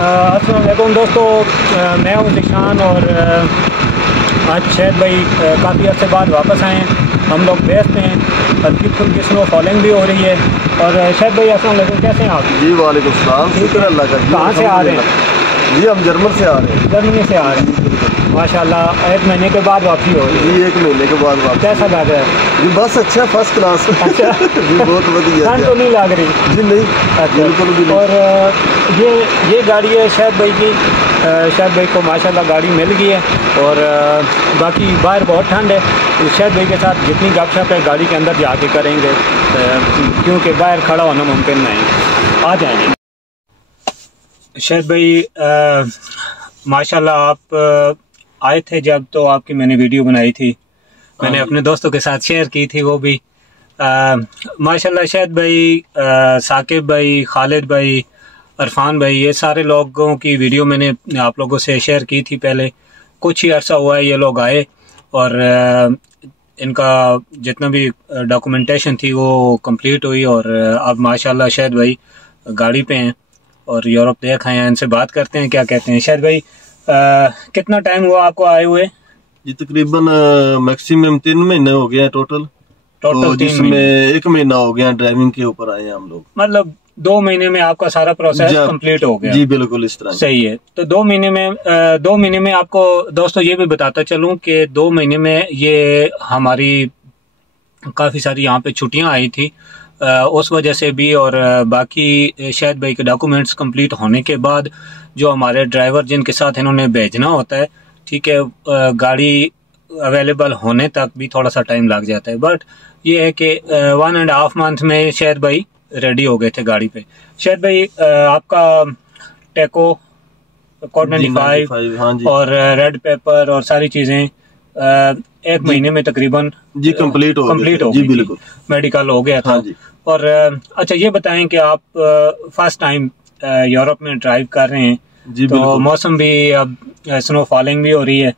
अस्सलाम वालेकुम दोस्तों, मैं हूं ज़िशान और आज शायद भाई काफ़ी अर्से बाद वापस आए हैं। हम लोग बेस पे हैं, हल्की फुल्की स्नो फॉलिंग भी हो रही है। और शायद भाई अस्सलाम वालेकुम, कैसे हैं आप? जी वालेकुम सलाम, शुक्र अल्लाह का। कहाँ से आ रहे हैं? जी हम जर्मन से आ रहे हैं। जर्मनी से आ रहे हैं, माशाल्लाह। 1 महीने के बाद वापसी हो रही है। जी 1 महीने के बाद वापसी। कैसा लग रहा है? जी बस अच्छा, फर्स्ट क्लास। अच्छा जी बहुत बढ़िया। ठंड तो नहीं लग रही? जी नहीं, बिल्कुल भी नहीं। और ये गाड़ी है शायद भाई की। शायद भाई को माशाल्लाह गाड़ी मिल गई है। और बाकी बाहर बहुत ठंड है। शायद भाई के साथ जितनी गपशप है गाड़ी के अंदर जाके करेंगे, क्योंकि बाहर खड़ा होना मुमकिन नहीं। आ जाएंगे। शायद भाई माशाल्लाह आप आए थे जब, तो आपकी मैंने वीडियो बनाई थी, मैंने अपने दोस्तों के साथ शेयर की थी वो भी। माशाल्लाह शायद भाई, साकिब भाई, खालिद भाई, अरफान भाई, ये सारे लोगों की वीडियो मैंने आप लोगों से शेयर की थी पहले। कुछ ही अरसा हुआ है ये लोग आए और इनका जितना भी डॉक्यूमेंटेशन थी वो कंप्लीट हुई और अब माशाल्लाह शायद भाई गाड़ी पे हैं और यूरोप देख आए हैं। इनसे बात करते हैं क्या कहते हैं। शायद भाई कितना टाइम हुआ आपको आए हुए? जी तकरीबन मैक्सिमम 3 महीने हो गए हैं टोटल। तो 3 जिसमें 1 महीना हो गया ड्राइविंग के ऊपर आए हैं हम लोग। मतलब 2 महीने में आपका सारा प्रोसेस कंप्लीट हो गया? जी बिल्कुल इस तरह। सही है। तो 2 महीने में आपको दोस्तों ये भी बताता चलूं कि 2 महीने में ये हमारी काफ़ी सारी यहाँ पे छुट्टियाँ आई थी, उस वजह से भी। और बाकी शायद भाई के डॉक्यूमेंट्स कंप्लीट होने के बाद जो हमारे ड्राइवर जिनके साथ इन्होंने भेजना होता है, ठीक है, गाड़ी अवेलेबल होने तक भी थोड़ा सा टाइम लग जाता है। बट ये है कि 1.5 मंथ में शायद भाई रेडी हो गए थे गाड़ी पे। शायद भाई आपका टेको कोड 95 हाँ जी। और रेड पेपर और सारी चीज़ें 1 महीने में तकरीबन जी कंप्लीट हो गई। जी बिल्कुल मेडिकल हो गया था। हाँ जी। और अच्छा ये बताएं कि आप फर्स्ट टाइम यूरोप में ड्राइव कर रहे हैं, जी तो मौसम भी अब स्नो फॉलिंग भी हो रही है,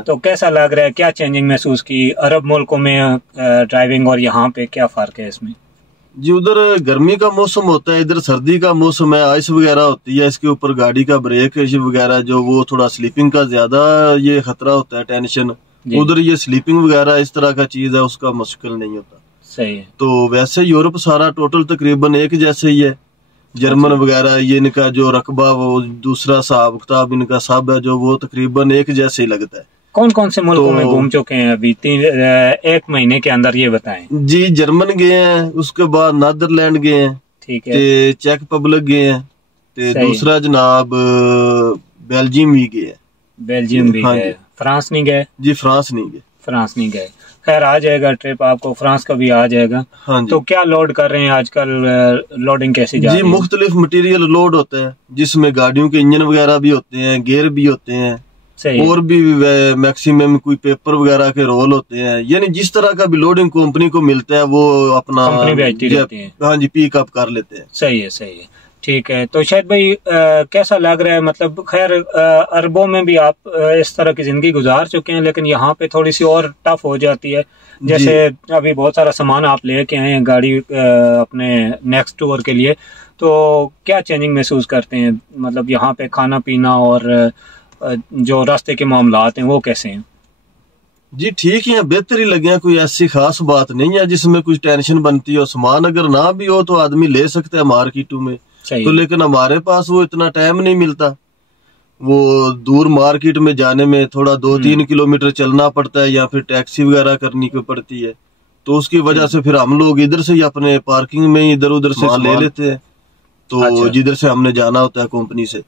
तो कैसा लग रहा है? क्या चेंजिंग महसूस की अरब मुल्कों में ड्राइविंग और यहाँ पे क्या फ़र्क है इसमें? जी उधर गर्मी का मौसम होता है, इधर सर्दी का मौसम है, आइस वगैरह होती है इसके ऊपर। गाड़ी का ब्रेक वगैरह जो वो थोड़ा स्लीपिंग का ज्यादा ये खतरा होता है, टेंशन। उधर ये स्लीपिंग वगैरह इस तरह का चीज है, उसका मुश्किल नहीं होता। सही है। तो वैसे यूरोप सारा टोटल तकरीबन एक जैसे ही है। जर्मन वगैरह ये इनका जो रकबा, वो दूसरा हिसाब किताब इनका सब है जो, वो तकरीबन एक जैसे ही लगता है। कौन कौन से मुल्कों में घूम चुके हैं अभी 1 महीने के अंदर, ये बताएं। जी जर्मन गए हैं, उसके बाद नीदरलैंड गए हैं, ठीक है, चेक रिपब्लिक गए हैं, दूसरा जनाब बेल्जियम भी गए हैं। बेल्जियम भी गए। फ्रांस नहीं गए? जी फ्रांस नहीं गए। फ्रांस नहीं गए। खैर आ जाएगा ट्रिप आपको, फ्रांस का भी आ जाएगा। हाँ जी। तो क्या लोड कर रहे हैं आजकल? लोडिंग कैसी जा रही है? जी मुख्तलिफ मटेरियल लोड होता है, जिसमें गाड़ियों के इंजन वगैरह भी होते हैं, गेयर भी होते हैं, और भी मैक्सिमम कोई पेपर वगैरह के रोल होते हैं। यानी जिस तरह का भी लोडिंग कंपनी को मिलता है वो अपना हाँ जी पिकअप कर लेते हैं। सही है, सही है, ठीक है। तो शायद भाई कैसा लग रहा है? मतलब खैर अरबों में भी आप इस तरह की जिंदगी गुजार चुके हैं, लेकिन यहाँ पे थोड़ी सी और टफ हो जाती है। जैसे अभी बहुत सारा सामान आप लेके आए हैं गाड़ी अपने नेक्स्ट टूर के लिए, तो क्या चेंजिंग महसूस करते हैं? मतलब यहाँ पे खाना पीना और जो रास्ते के मामलात हैं वो कैसे हैं? जी ठीक है, बेहतर ही लगे हैं, कोई ऐसी खास बात नहीं है जिसमें कुछ टेंशन बनती हो। सामान अगर ना भी हो तो आदमी ले सकता है मार्केटों में, तो लेकिन हमारे पास वो इतना टाइम नहीं मिलता। वो दूर मार्केट में जाने में थोड़ा 2-3 किलोमीटर चलना पड़ता है, या फिर टैक्सी वगैरह करनी पड़ती है। तो उसकी वजह से फिर हम लोग इधर से ही अपने पार्किंग में ही इधर उधर से ले लेते हैं। तो जिधर से हमने जाना होता है कंपनी से,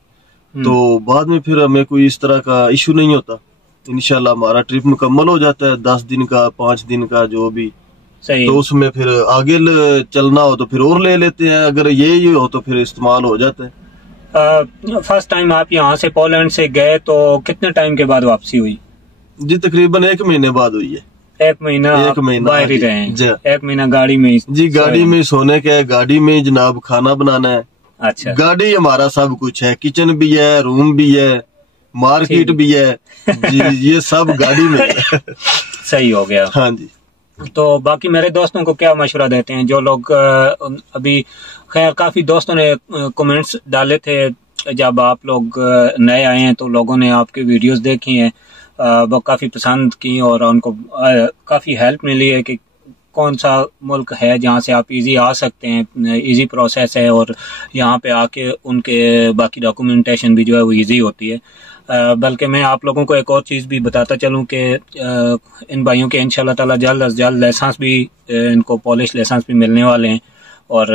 तो बाद में फिर हमें कोई इस तरह का इशू नहीं होता। इंशाल्लाह हमारा ट्रिप मुकम्मल हो जाता है, 10 दिन का 5 दिन का जो भी। तो उसमें फिर आगे चलना हो तो फिर और ले लेते हैं, अगर ये हो तो फिर इस्तेमाल हो जाता है। फर्स्ट टाइम आप यहाँ से पोलैंड से गए तो कितने टाइम के बाद वापसी हुई? जी तकरीबन 1 महीने बाद हुई है। 1 महीना बाहर ही रहे हैं? 1 महीना गाड़ी में? जी गाड़ी में सोने का है, गाड़ी में जनाब खाना बनाना है। अच्छा, गाड़ी हमारा सब कुछ है, किचन भी है, रूम भी है, मार्केट भी है जी, ये सब गाड़ी में है। सही हो गया। हाँ जी। तो बाकी मेरे दोस्तों को क्या मशवरा देते हैं जो लोग अभी, खैर काफी दोस्तों ने कमेंट्स डाले थे जब आप लोग नए आए हैं तो लोगों ने आपकी वीडियोस देखी हैं, वो काफ़ी पसंद की और उनको काफ़ी हेल्प मिली है कि कौन सा मुल्क है जहाँ से आप इजी आ सकते हैं, इजी प्रोसेस है और यहाँ पे आके उनके बाकी डॉक्यूमेंटेशन भी जो है वो इजी होती है। बल्कि मैं आप लोगों को एक और चीज़ भी बताता चलूँ कि इन भाइयों के इंशाल्लाह ताला जल्द अज जल्द लाइसेंस भी, इनको पॉलिश लाइसेंस भी मिलने वाले हैं और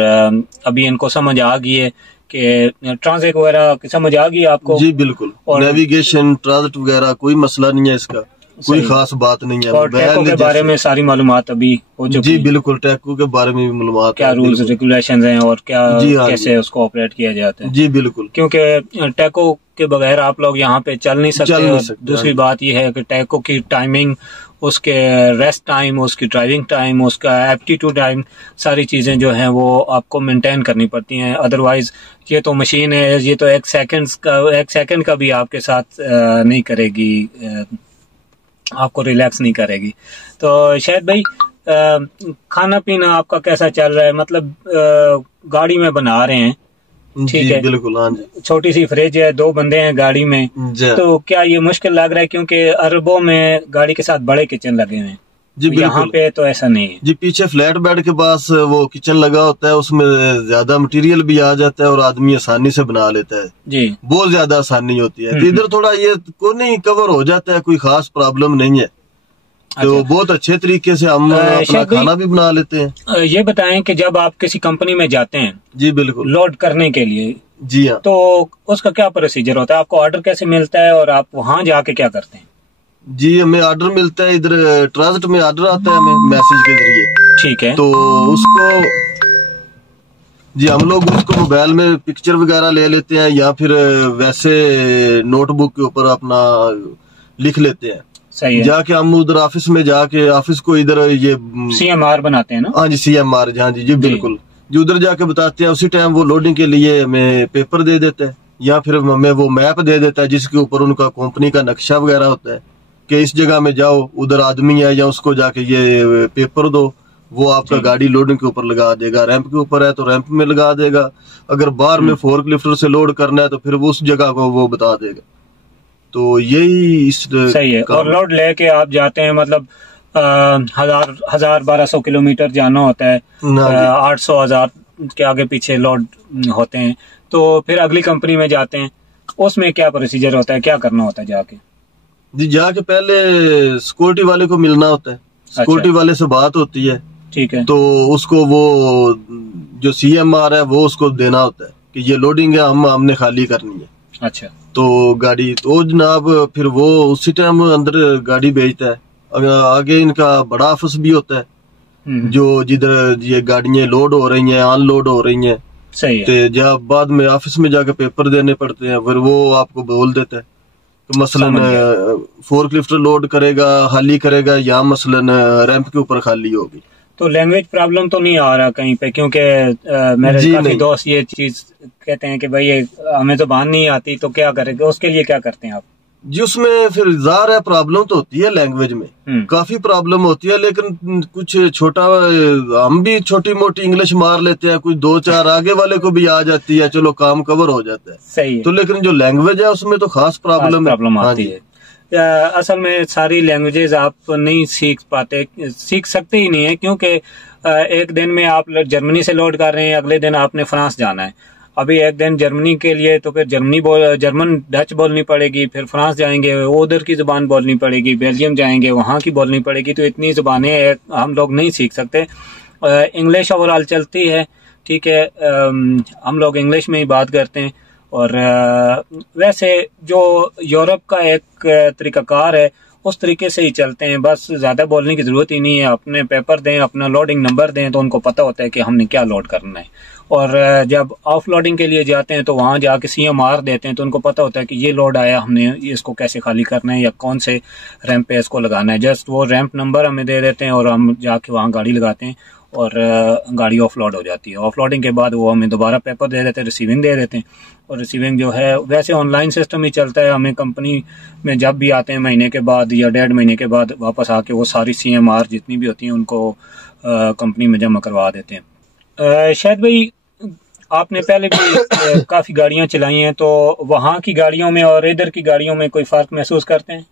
अभी इनको समझ आ गई है कि ट्रांजिट वगैरह की समझ आ गई आपको? जी बिल्कुल, और नेविगेशन ट्रांजिट वगैरह कोई मसला नहीं है, इसका कोई खास बात नहीं है। और टैको के बारे में सारी मालूमात अभी हो चुकी जी बिल्कुल, टैको के बारे में भी मालूमात, क्या रूल्स रेगुलेशंस हैं और क्या कैसे उसको ऑपरेट किया जाता है। जी बिल्कुल, क्योंकि टैको के बगैर आप लोग यहाँ पे चल नहीं सकते। दूसरी बात यह है कि टैको की टाइमिंग, उसके रेस्ट टाइम, उसकी ड्राइविंग टाइम, उसका एप्टीट्यूड टाइम, सारी चीज़ें जो हैं वो आपको मेंटेन करनी पड़ती हैं। अदरवाइज ये तो मशीन है, ये तो एक सेकंड का भी आपके साथ नहीं करेगी, आपको रिलैक्स नहीं करेगी। तो शायद भाई खाना पीना आपका कैसा चल रहा है? मतलब गाड़ी में बना रहे हैं, ठीक है, बिल्कुल, हाँ जी, छोटी सी फ्रिज है, 2 बंदे हैं गाड़ी में, तो क्या ये मुश्किल लग रहा है? क्योंकि अरबों में गाड़ी के साथ बड़े किचन लगे हुए हैं जी, यहाँ पे तो ऐसा नहीं है जी। पीछे फ्लैट बेड के पास वो किचन लगा होता है, उसमें ज्यादा मटेरियल भी आ जाता है और आदमी आसानी से बना लेता है जी, बहुत ज्यादा आसानी होती है। इधर थोड़ा ये कोने कवर हो जाता है, कोई खास प्रॉब्लम नहीं है। तो बहुत अच्छे तरीके से हम अपना खाना भी बना लेते हैं। ये बताएं कि जब आप किसी कंपनी में जाते हैं जी बिल्कुल लोड करने के लिए, जी हाँ, तो उसका क्या प्रोसीजर होता है? आपको ऑर्डर कैसे मिलता है और आप वहाँ जाके क्या करते हैं? जी हमें ऑर्डर मिलता है, इधर ट्रांजिट में ऑर्डर आता है हमें मैसेज के जरिए, ठीक है, तो उसको जी हम लोग उसको मोबाइल में पिक्चर वगैरह ले लेते हैं या फिर वैसे नोटबुक के ऊपर अपना लिख लेते हैं। सही है। जाके हम उधर ऑफिस में जाके ऑफिस को इधर ये CMR बनाते हैं ना? हाँ जी, CMR, हाँ जी, जी बिल्कुल, जो उधर जाके बताते हैं, उसी टाइम वो लोडिंग के लिए हमें पेपर दे देते हैं या फिर हमें वो मैप दे देता है जिसके ऊपर उनका कंपनी का नक्शा वगैरह होता है कि इस जगह में जाओ, उधर आदमी है, या उसको जाके ये पेपर दो, वो आपका गाड़ी लोडिंग के ऊपर लगा देगा। रैंप के ऊपर है तो रैंप में लगा देगा, अगर बाहर में फोर्क लिफ्टर से लोड करना है तो फिर वो उस जगह को वो बता देगा। तो यही इस सही है। और लोड लेके आप जाते हैं, मतलब 1000-1200 किलोमीटर जाना होता है, 800-1000 के आगे पीछे लोड होते हैं, तो फिर अगली कंपनी में जाते हैं, उसमें क्या प्रोसीजर होता है, क्या करना होता है जाके? जी जाके पहले सिक्योरिटी वाले को मिलना होता है, सिक्योरिटी वाले से बात होती है, ठीक है, तो उसको वो जो CMR है वो उसको देना होता है कि ये लोडिंग है, हमने खाली करनी है। अच्छा, तो गाड़ी तो जनाब फिर वो उसी टाइम अंदर गाड़ी भेजता है। अगर आगे इनका बड़ा ऑफिस भी होता है जो जिधर ये गाड़ियां लोड हो रही हैं, अनलोड हो रही हैं, सही है, तो जब बाद में ऑफिस में जाके पेपर देने पड़ते हैं, फिर वो आपको बोल देता है तो मसलन फोर्क लिफ्टर लोड करेगा, खाली करेगा, या मसलन रैंप के ऊपर खाली होगी। तो लैंग्वेज प्रॉब्लम तो नहीं आ रहा कहीं पे? क्योंकि मेरे काफी दोस्त ये चीज कहते हैं कि भाई हमें तो बात नहीं आती, तो क्या करेंगे, उसके लिए क्या करते हैं आप? जी उसमें फिर ज़ाहिर है प्रॉब्लम तो होती है, लैंग्वेज में काफी प्रॉब्लम होती है, लेकिन कुछ छोटा हम भी छोटी मोटी इंग्लिश मार लेते हैं, कुछ 2-4 आगे वाले को भी आ जाती है, चलो काम कवर हो जाता है। सही है। तो लेकिन जो लैंग्वेज है उसमें तो खास प्रॉब्लम आती है। असल में सारी लैंग्वेजेस आप नहीं सीख पाते, सीख सकते ही नहीं है, क्योंकि एक दिन में आप जर्मनी से लोड कर रहे हैं, अगले दिन आपने फ्रांस जाना है, अभी एक दिन जर्मनी के लिए तो फिर जर्मन डच बोलनी पड़ेगी, फिर फ्रांस जाएंगे उधर की जुबान बोलनी पड़ेगी, बेल्जियम जाएंगे वहाँ की बोलनी पड़ेगी, तो इतनी जुबानें हम लोग नहीं सीख सकते। इंग्लिश ओवरऑल चलती है, ठीक है, हम लोग इंग्लिश में ही बात करते हैं, और वैसे जो यूरोप का एक तरीकाकार है उस तरीके से ही चलते हैं, बस ज़्यादा बोलने की ज़रूरत ही नहीं है, अपने पेपर दें, अपना लोडिंग नंबर दें, तो उनको पता होता है कि हमने क्या लोड करना है। और जब ऑफ लोडिंग के लिए जाते हैं तो वहाँ जाके CMR देते हैं, तो उनको पता होता है कि ये लोड आया, हमने इसको कैसे खाली करना है या कौन से रैंप पे इसको लगाना है। जस्ट वो रैंप नंबर हमें दे देते हैं और हम जाके वहाँ गाड़ी लगाते हैं और गाड़ी ऑफ लोड हो जाती है। ऑफ लोडिंग के बाद वो हमें दोबारा पेपर दे देते हैं, रिसीविंग दे देते हैं, और रिसीविंग जो है वैसे ऑनलाइन सिस्टम ही चलता है। हमें कंपनी में जब भी आते हैं महीने के बाद या 1.5 महीने के बाद वापस आके वो सारी CMR जितनी भी होती हैं उनको कंपनी में जमा करवा देते हैं। शायद भाई आपने पहले भी काफ़ी गाड़ियाँ चलाई हैं, तो वहाँ की गाड़ियों में और इधर की गाड़ियों में कोई फ़र्क महसूस करते हैं?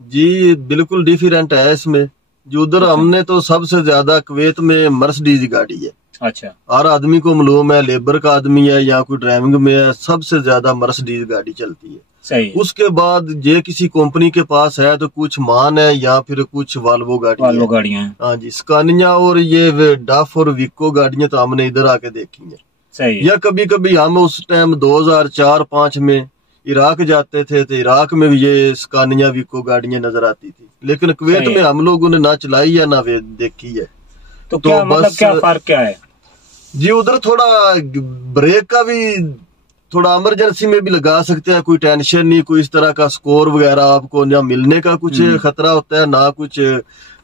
जी बिल्कुल डिफरेंट है इसमें। जो उधर अच्छा। हमने तो सबसे ज्यादा कुवैत में मर्सिडीज गाड़ी है। अच्छा। हर आदमी को मालूम है, लेबर का आदमी है या कोई ड्राइविंग में है, सबसे ज्यादा मर्सिडीज गाड़ी चलती है। सही। उसके बाद ये किसी कंपनी के पास है तो कुछ मान है या फिर कुछ वाल्वो गाड़ियां हैं। हाँ जी, स्कानिया और ये डफ और विको गाड़ियां तो हमने इधर आके देखी है। सही। या कभी कभी हम उस टाइम 2004-05 में इराक जाते थे तो इराक में भी ये स्कानिया विको गाड़ियां नजर आती थी, लेकिन कुवैत में हम लोगों ने ना चलाई या ना वे देखी है। तो क्या मतलब क्या फर्क क्या है? जी उधर थोड़ा ब्रेक का भी थोड़ा इमरजेंसी में भी लगा सकते हैं, कोई टेंशन नहीं, कोई इस तरह का स्कोर वगैरह आपको ना मिलने का कुछ खतरा होता है ना कुछ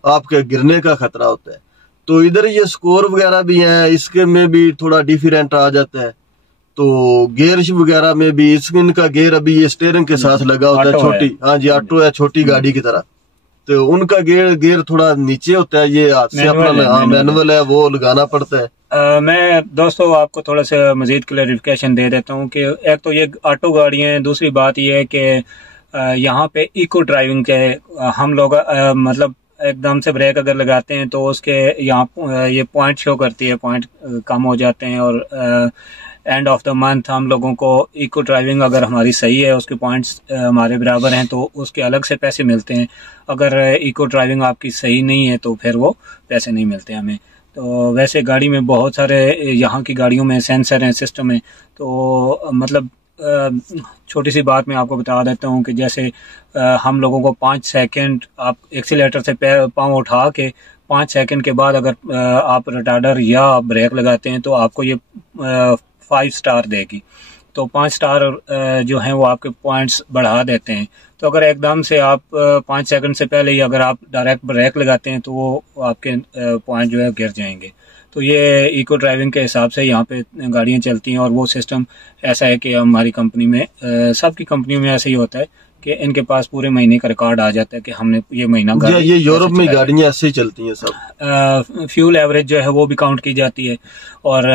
आपके गिरने का खतरा होता है। तो इधर ये स्कोर वगैरह भी है, इसके में भी थोड़ा डिफरेंट आ जाता है। तो गेयर वगैरह में भी इनका गेयर अभी ये स्टीयरिंग के साथ लगा होता है, छोटी, हाँ जी ऑटो है, छोटी गाड़ी की तरह। तो उनका गेयर थोड़ा नीचे होता है, ये हाथ से अपना मैनुअल है वो लगाना पड़ता है। मैं दोस्तों आपको थोड़ा सा मजीद क्लैरिफिकेशन दे देता हूँ कि एक तो ये ऑटो गाड़ियाँ हैं, दूसरी बात ये है कि यहाँ पे इको ड्राइविंग के हम लोग मतलब एकदम से ब्रेक अगर लगाते हैं तो उसके यहाँ ये पॉइंट शो करती है, पॉइंट कम हो जाते हैं और एंड ऑफ द मंथ हम लोगों को इको ड्राइविंग अगर हमारी सही है, उसके पॉइंट्स हमारे बराबर हैं तो उसके अलग से पैसे मिलते हैं। अगर इको ड्राइविंग आपकी सही नहीं है तो फिर वो पैसे नहीं मिलते हमें। तो वैसे गाड़ी में बहुत सारे यहाँ की गाड़ियों में सेंसर हैं, सिस्टम है। तो मतलब छोटी सी बात मैं आपको बता देता हूँ कि जैसे हम लोगों को 5 सेकंड आप एक्सीलेटर से पाँव उठा के 5 सेकंड के बाद अगर आप रिटार्डर या ब्रेक लगाते हैं तो आपको ये 5 स्टार देगी। तो 5 स्टार जो हैं वो आपके पॉइंट्स बढ़ा देते हैं। तो अगर एकदम से आप 5 सेकंड से पहले ही अगर आप डायरेक्ट ब्रेक लगाते हैं तो वो आपके पॉइंट जो है गिर जाएंगे। तो ये इको ड्राइविंग के हिसाब से यहाँ पे गाड़ियाँ चलती हैं और वो सिस्टम ऐसा है कि हमारी कंपनी में सबकी कंपनियों में ऐसा ही होता है कि इनके पास पूरे महीने का रिकॉर्ड आ जाता है कि हमने ये महीना गाड़ी, ये यूरोप में गाड़ियाँ ऐसे ही चलती हैं सब। फ्यूल एवरेज जो है वो भी काउंट की जाती है और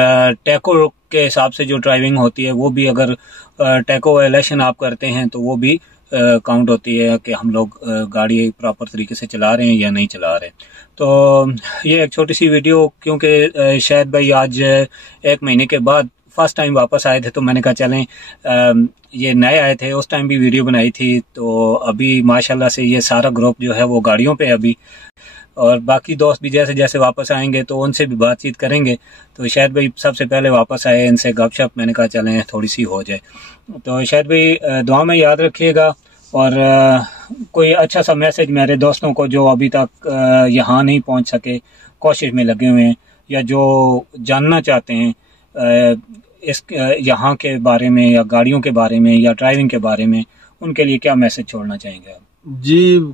टैको के हिसाब से जो ड्राइविंग होती है वो भी अगर टैको वायलेशन आप करते हैं तो वो भी काउंट होती है कि हम लोग गाड़ी प्रॉपर तरीके से चला रहे हैं या नहीं चला रहे। तो ये एक छोटी सी वीडियो, क्योंकि शायद भाई आज 1 महीने के बाद फर्स्ट टाइम वापस आए थे तो मैंने कहा चलें ये नए आए थे, उस टाइम भी वीडियो बनाई थी। तो अभी माशाल्लाह से ये सारा ग्रुप जो है वो गाड़ियों पे अभी, और बाकी दोस्त भी जैसे जैसे वापस आएंगे तो उनसे भी बातचीत करेंगे। तो शायद भाई सबसे पहले वापस आए, इनसे गपशप मैंने कहा चलें थोड़ी सी हो जाए। तो शायद भाई दुआ में याद रखिएगा और कोई अच्छा सा मैसेज मेरे दोस्तों को जो अभी तक यहाँ नहीं पहुँच सके, कोशिश में लगे हुए हैं या जो जानना चाहते हैं इस यहाँ के बारे में या गाड़ियों के बारे में या ड्राइविंग के बारे में, उनके लिए क्या मैसेज छोड़ना चाहेंगे आप? जी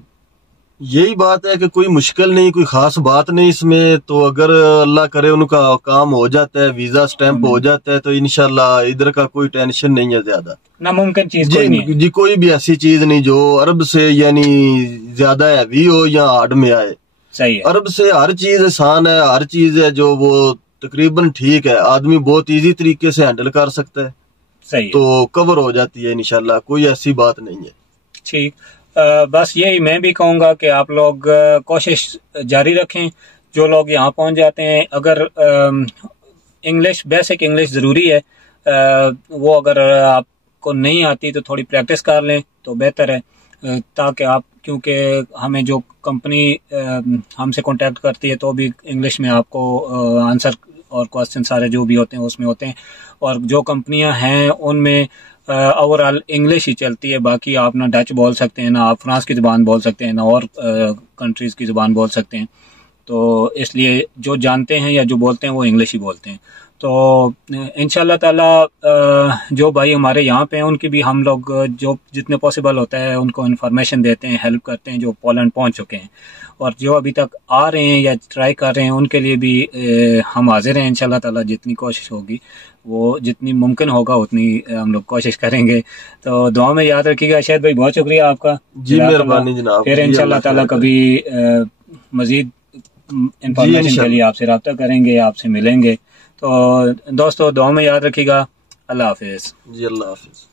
यही बात है कि कोई मुश्किल नहीं, कोई खास बात नहीं इसमें। तो अगर अल्लाह करे उनका काम हो जाता है, वीजा स्टैंप हो जाता है तो इंशाल्लाह इधर का कोई टेंशन नहीं है ज्यादा। नामुमकिन चीज कोई नहीं है। जी कोई भी ऐसी चीज नहीं जो अरब से यानी ज्यादा हैवी हो या हार्ड में आए। सही है। अरब से हर चीज आसान है, हर चीज है जो वो तकरीबन ठीक है, आदमी बहुत इजी तरीके से हैंडल कर सकता है। सही। तो कवर हो जाती है इंशाल्लाह, कोई ऐसी बात नहीं है। ठीक, बस यही मैं भी कहूँगा कि आप लोग कोशिश जारी रखें। जो लोग यहाँ पहुँच जाते हैं, अगर इंग्लिश, बेसिक इंग्लिश ज़रूरी है, वो अगर आपको नहीं आती तो थोड़ी प्रैक्टिस कर लें तो बेहतर है, ताकि आप, क्योंकि हमें जो कंपनी हमसे कांटेक्ट करती है तो भी इंग्लिश में आपको आंसर और क्वेश्चन सारे जो भी होते हैं उसमें होते हैं। और जो कंपनियां हैं उनमें ओवरऑल इंग्लिश ही चलती है, बाकी आप ना डच बोल सकते हैं, ना आप फ्रांस की ज़ुबान बोल सकते हैं, ना और कंट्रीज़ की ज़ुबान बोल सकते हैं। तो इसलिए जो जानते हैं या जो बोलते हैं वो इंग्लिश ही बोलते हैं। तो इंशाल्लाह ताला जो भाई हमारे यहाँ पे हैं उनकी भी हम लोग जो जितने पॉसिबल होता है उनको इन्फॉर्मेशन देते हैं, हेल्प करते हैं जो पोलैंड पहुँच चुके हैं। और जो अभी तक आ रहे हैं या ट्राई कर रहे हैं उनके लिए भी हम हाजिर हैं इंशाल्लाह ताला। जितनी कोशिश होगी वो जितनी मुमकिन होगा उतनी हम लोग कोशिश करेंगे। तो दुआ में याद रखिएगा। शायद भाई बहुत शुक्रिया आपका। जी मेहरबानी जनाब। फिर इंशाल्लाह ताला कभी मजीद इंफॉर्मेशन के लिए आपसे रब्ता करेंगे, आपसे मिलेंगे। तो दोस्तों दुआ में याद रखिएगा। अल्लाह हाफिज जी, अल्लाह हाफिज।